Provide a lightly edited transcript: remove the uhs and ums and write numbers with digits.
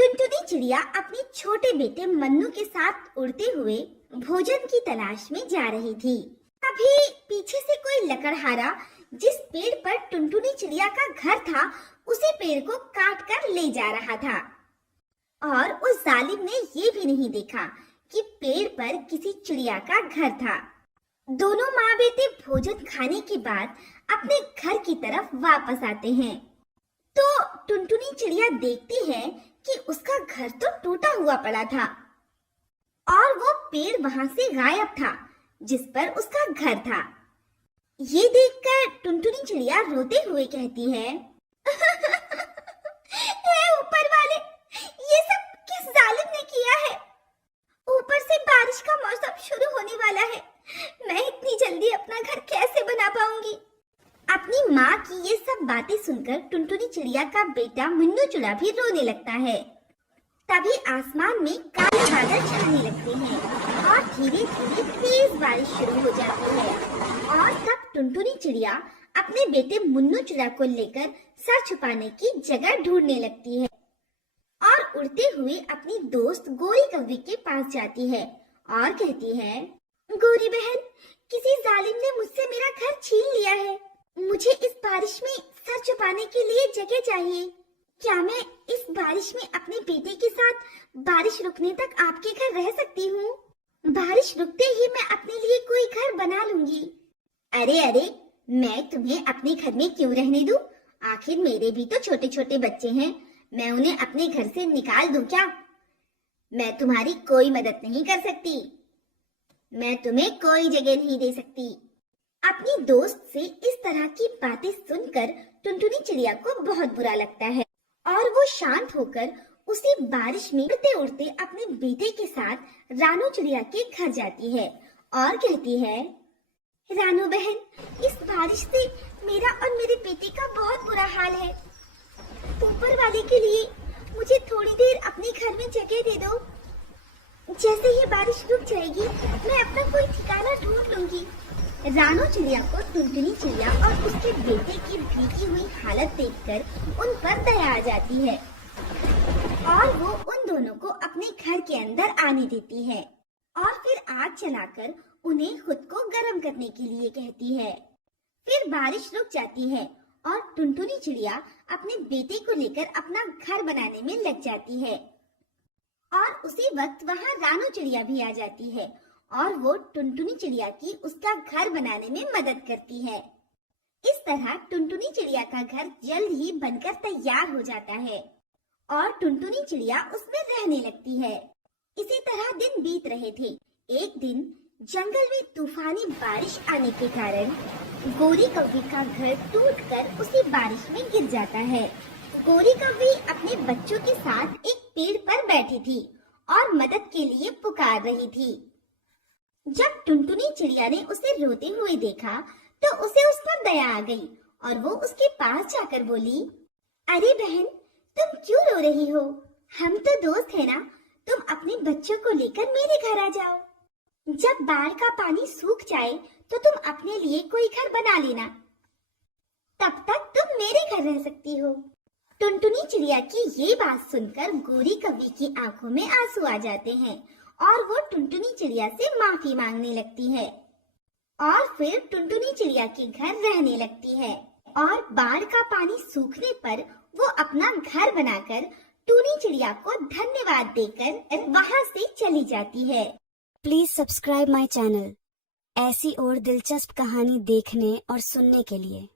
टुनटुनी चिड़िया अपने छोटे बेटे मन्नू के साथ उड़ते हुए भोजन की तलाश में जा रही थी। अभी पीछे से कोई लकड़हारा जिस पेड़ पर टुनटुनी चिड़िया का घर था, उसी पेड़ को काट कर ले जा रहा था। और उस जालिम ने ये भी नहीं देखा कि पेड़ पर किसी चिड़िया का घर था। दोनों माँ बेटे भोजन खाने के बाद अपने घर की तरफ वापस आते हैं, तो टुनटुनी चिड़िया देखती है कि उसका घर तो टूटा हुआ पड़ा था और वो पेड़ वहां से गायब था जिस पर उसका घर था। ये देखकर टुनटुनी चिड़िया रोते हुए कहती है, हे ऊपर वाले, ये सब किस जालिम ने किया है? ऊपर से बारिश का मौसम शुरू होने वाला है, मैं इतनी जल्दी अपना घर कैसे बना पाऊंगी? अपनी माँ की ये सब बातें सुनकर टुनटुनी चिड़िया का बेटा मुन्नू चुड़ा भी रोने लगता है। तभी आसमान में काले बादल छाने लगते हैं और धीरे धीरे तेज बारिश शुरू हो जाती है। और तब टुनटुनी चिड़िया अपने बेटे मुन्नू चुड़ा को लेकर सर छुपाने की जगह ढूंढने लगती है और उड़ते हुए अपनी दोस्त गोरी कौवी के पास जाती है और कहती है, गोरी बहन, किसी जालिम ने मुझसे मेरा घर छीन लिया है। मुझे इस बारिश में सर छुपाने के लिए जगह चाहिए। क्या मैं इस बारिश में अपने बेटे के साथ बारिश रुकने तक आपके घर रह सकती हूँ? बारिश रुकते ही मैं अपने लिए कोई घर बना लूंगी। अरे अरे, मैं तुम्हें अपने घर में क्यों रहने दूं? आखिर मेरे भी तो छोटे छोटे बच्चे हैं, मैं उन्हें अपने घर से निकाल दूं क्या? मैं तुम्हारी कोई मदद नहीं कर सकती, मैं तुम्हें कोई जगह नहीं दे सकती। अपनी दोस्त से इस तरह की बातें सुनकर टुनटुनी चिड़िया को बहुत बुरा लगता है और वो शांत होकर उसी बारिश में उड़ते उड़ते अपने बेटे के साथ रानू चिड़िया के घर जाती है और कहती है, रानू बहन, इस बारिश से मेरा और मेरे बेटे का बहुत बुरा हाल है। ऊपर वाले के लिए मुझे थोड़ी देर अपने घर में जगह दे दो। जैसे ही बारिश रुक जाएगी, मैं अपना कोई ठिकाना ढूंढ लूंगी। रानू चिड़िया को टुनटुनी चिड़िया और उसके बेटे की भीगी हुई हालत देखकर उन पर दया आ जाती है और वो उन दोनों को अपने घर के अंदर आने देती है और फिर आग जलाकर उन्हें खुद को गर्म करने के लिए कहती है। फिर बारिश रुक जाती है और टुनटुनी चिड़िया अपने बेटे को लेकर अपना घर बनाने में लग जाती है और उसी वक्त वहाँ रानू चिड़िया भी आ जाती है और वो टुनटुनी चिड़िया की उसका घर बनाने में मदद करती है। इस तरह टुनटुनी चिड़िया का घर जल्द ही बनकर तैयार हो जाता है और टुनटुनी चिड़िया उसमें रहने लगती है। इसी तरह दिन बीत रहे थे। एक दिन जंगल में तूफानी बारिश आने के कारण गोरी कौवी का घर टूटकर उसी बारिश में गिर जाता है। गोरी कौवी अपने बच्चों के साथ एक पेड़ पर बैठी थी और मदद के लिए पुकार रही थी। जब टुनटुनी चिड़िया ने उसे रोते हुए देखा तो उसे उस पर दया आ गई और वो उसके पास जाकर बोली, अरे बहन, तुम क्यों रो रही हो? हम तो दोस्त है ना, तुम अपने बच्चों को लेकर मेरे घर आ जाओ। जब बाढ़ का पानी सूख जाए तो तुम अपने लिए कोई घर बना लेना, तब तक तुम मेरे घर रह सकती हो। टुनटुनी चिड़िया की ये बात सुनकर गोरी कौवी की आंखों में आंसू आ जाते हैं और वो टुनटुनी चिड़िया से माफी मांगने लगती है और फिर टुनटुनी चिड़िया के घर रहने लगती है और बाढ़ का पानी सूखने पर वो अपना घर बनाकर टुनी चिड़िया को धन्यवाद देकर वहाँ से चली जाती है। प्लीज सब्सक्राइब माई चैनल ऐसी और दिलचस्प कहानी देखने और सुनने के लिए।